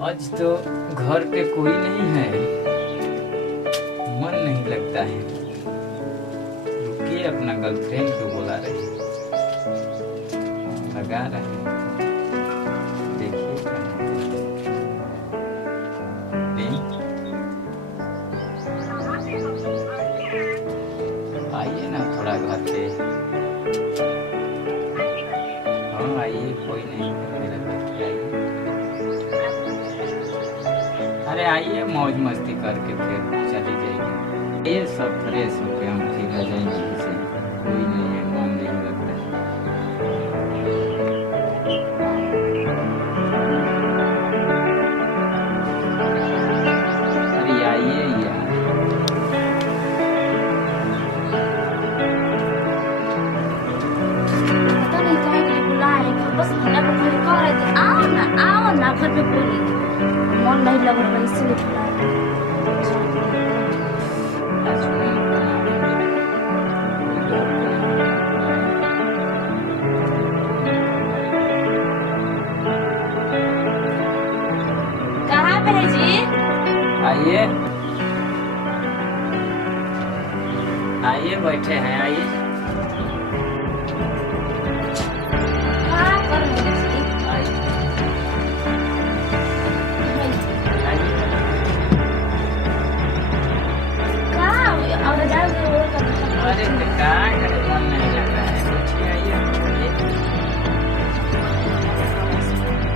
आज तो घर पे कोई नहीं है, मन नहीं लगता है। रुकिए, अपना गर्लफ्रेंड को बुला रहे हैं, लगा रहे हैं। देखिए नहीं, आइए ना थोड़ा घर पे। हाँ आइए, कोई नहीं है मेरा घर पे, आइए। अरे आइए, मौज मस्ती करके फिर चली जाएगी। ये सब फ्रेश होके हम फिर आ जाएंगे यहीं से। कोई नहीं है, मन नहीं लग रहा है। अरे आइए यार। पता नहीं काहे के लिए बुलाए हैं, बस भला को कोई कह रहे थे आओ ना घर पे कोई नहीं। मन नहीं लग रहा इसलिए बुलाए हैं। आज मन बना है, कोई घर पे कहाँ पे है जी? आइए आइए, बैठे हैं, आइए। कहाँ पर है जी? आइए कहाँ और जाओगे और अरे क्या करे, मन नहीं लग रहा है। बैठिए, आइए आइए।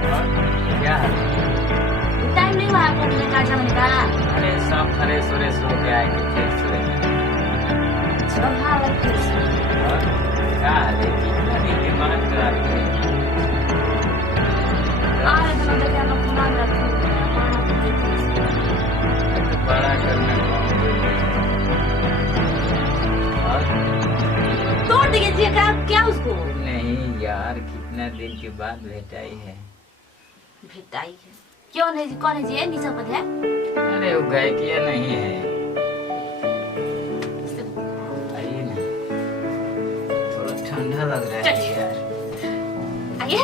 और क्या हाल है? टाइम नहीं हुआ आपको अपने कहा जाने का? अरे सब फ्रेश व्रेश हो गया है कि फिर सोएंगे। सब हाल है फिर से। और क्या हाल है? कितना दिन के बाद तो आते हैं। आ रहे थे ना, देखे हम लोग मान रखे हैं, मान रखे हैं। तो बड़ा करना और तोड़ देंगे जी क्या उसको? नहीं यार, कितना दिन के बाद भेटाई है। भेटाई है क्यों नहीं जी? कौन है जी? ये निशा पद है? अरे वो गायकिया नहीं है। आइए ना, थोड़ा ठंडा लग रहा है चलिए। यार। आइए।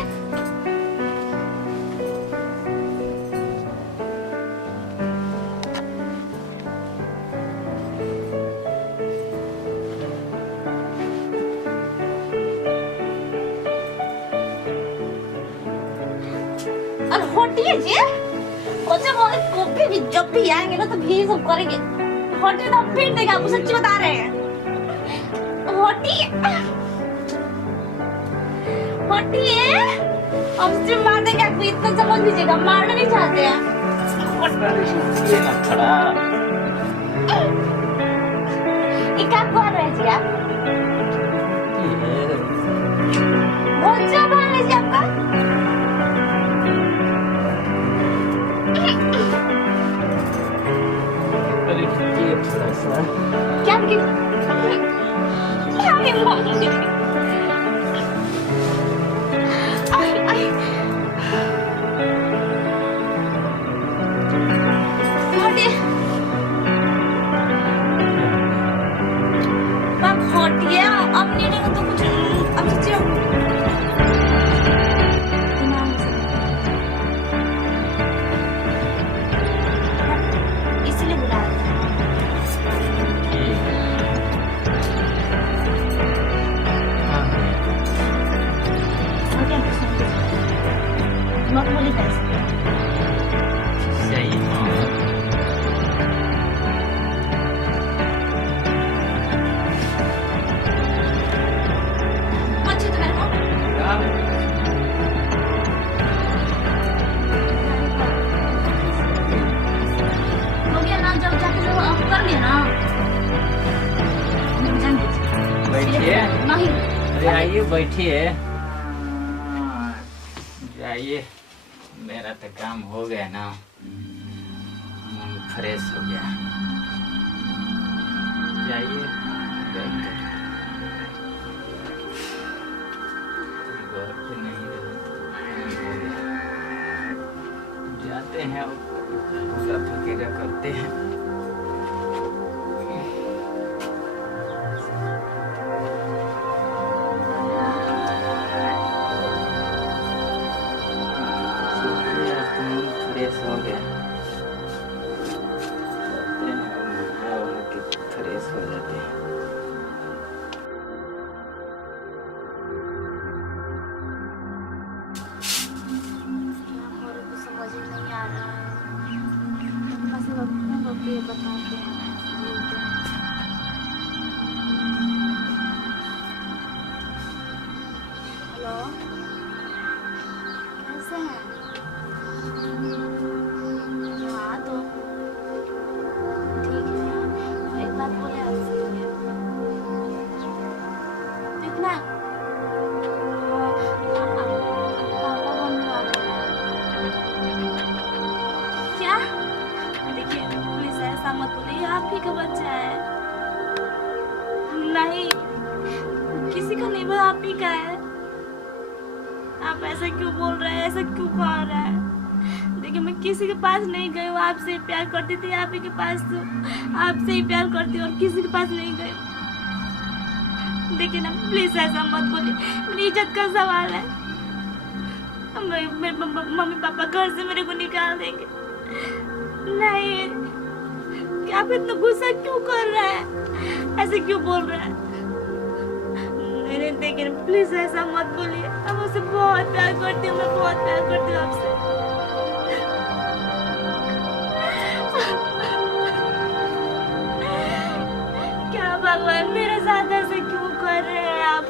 और होटिए जी, कोचे बोले कभी भी जब भी आएंगे ना तो भी सब करेंगे। होटिए तो हम पीट देंगे, आपको सच्ची बता रहे हैं। होटिए होटिए हम सच्ची मार देंगे आपको, इतना समझ लीजिएगा। मारना नहीं चाहते हैं। ये ना थोड़ा ये क्या कर रहे हैं जी आप? ये बहुत अच्छा बाल है जी आपका। अरे ये थोड़ा सा क्या क्या हिम्मत? आई आई होटिए बाप होटिए, अब नहीं रहेगा तो कुछ अब सच्ची दिमाग से इसलिए बुला रहे थे। और क्या पूछना है? मत बोली कैसे? सही हाँ। अच्छे तो मेरे को हो गया ना, जब जाके जो आप कर लिया ना हम जाएंगे। बैठिए। नहीं अरे आइए, बैठिए, जाइए। मेरा तो काम हो गया ना, मन फ्रेश हो गया। जाइए बैठ कर। घर पे नहीं रहे, हो गया। जाते हैं और पूरा फकीरा करते हैं। फ्रेश हो गया। सोते हैं और नहा वहा के फ्रेश हो जाते हैं। क्या करूं कुछ समझ ही नहीं आ रहा है। अपना सब अपने को ये बताते हैं, बोलते हैं। हेलो, कैसे हैं? हाँ तो ठीक है। एक बात बोले आपसे, देखना पापा बनने वाले हैं। क्या? देखिए प्लीज ऐसा मत बोलिए, आप ही का बच्चा है। नहीं, किसी का नहीं, वो आप ही का है। आप ऐसा क्यों बोल रहे हैं, ऐसा क्यों कह रहे हैं? देखिए मैं किसी के पास नहीं गई हूँ, आपसे ही प्यार करती थी, आप ही के पास तो आपसे ही प्यार करती हूँ और किसी के पास नहीं गई। देखिए ना प्लीज ऐसा मत बोलिए, मेरी इज्जत का सवाल है। मेरे मम्मी पापा घर से मेरे को निकाल देंगे। नहीं, आप इतना गुस्सा क्यों कर रहे हैं, ऐसे क्यों बोल रहे हैं? नहीं देखिए प्लीज ऐसा मत बोलिए, मैं उससे बहुत प्यार करती हूँ, मैं बहुत प्यार करती हूँ आपसे। क्या भगवान मेरे साथ ऐसे क्यों कर रहे हैं आप?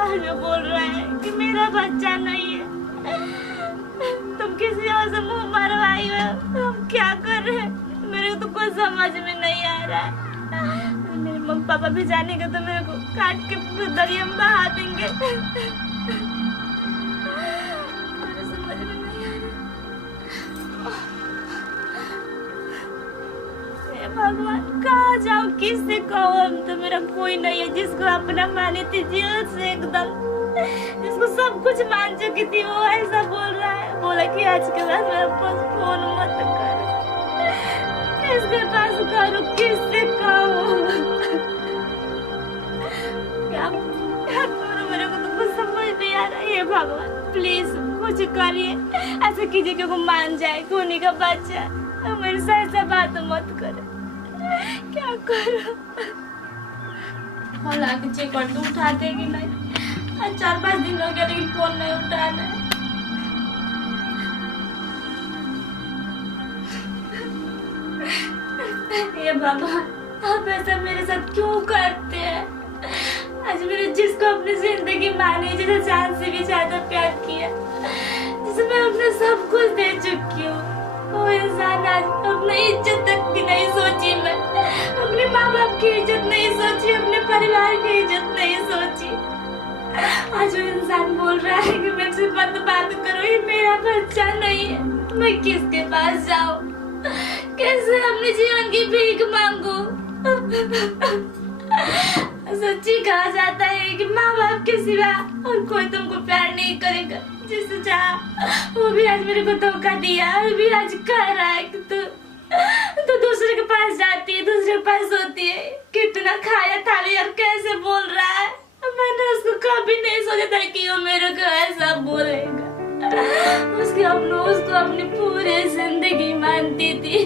आज बोल रहे हैं कि मेरा बच्चा नहीं है, तुम किसी और से मुंह मरवाई हो। हम क्या कर रहे हैं, मेरे को तो कुछ समझ में नहीं आ रहा है। मेरे मम्मी पापा भी जानेंगे तो मेरे को काट के पूरे दरिया में बहा देंगे। मेरे समझ में नहीं आ रहा। हे भगवान कहाँ जाऊँ, किससे कहूँ? हम तो मेरा कोई नहीं है जिसको अपना मानी थी दिल से एकदम, जिसको सब कुछ मान चुकी थी, वो ऐसा बोल रहा है। बोला कि आज के बाद मेरे पास फोन मत कर। किसके पास करूँ, किससे कहूँ? क्या करूँ, मेरे को तो कुछ समझ नहीं आ रहा है। ये भगवान प्लीज कुछ करिए, ऐसा कीजिए कि वो मान जाए कि उन्हीं का बच्चा है। मेरे साथ ऐसा बात मत करे। क्या करूँ? फोन लाके चेक करके उठाते कि नहीं। 4-5 दिन हो गया लेकिन फोन नहीं उठा रहे। ये भगवान आप ऐसा मेरे साथ क्यों करते हैं? आज मेरे जिसको अपनी जिंदगी मानी, जिसे जान से भी ज्यादा प्यार किया, जिसे मैं अपना सब कुछ दे चुकी हूँ, वो इंसान आज अपनी इज्जत तक की नहीं सोची। मैं अपने माँ बाप की इज्जत नहीं सोची, अपने परिवार की इज्जत नहीं सोची। आज वो इंसान बोल रहा है कि मेरे से मत बात करो, ये मेरा बच्चा नहीं है। मैं किसके पास जाऊँ, कैसे अपने जीवन की भीख मांगू? सच्ची कहा जाता है कि माँ बाप के सिवा और कोई तुमको प्यार नहीं करेगा। जिसे चाहा वो भी आज मेरे को धोखा दिया, वो भी आज कह रहा है कि तू दूसरे के पास जाती है, दूसरे के पास होती है। कितना खाया थाली और कैसे बोल रहा है। मैंने उसको कभी नहीं सोचा था कि वो मेरे को ऐसा बोलेगा। उसको अपनी पूरी जिंदगी मानती थी।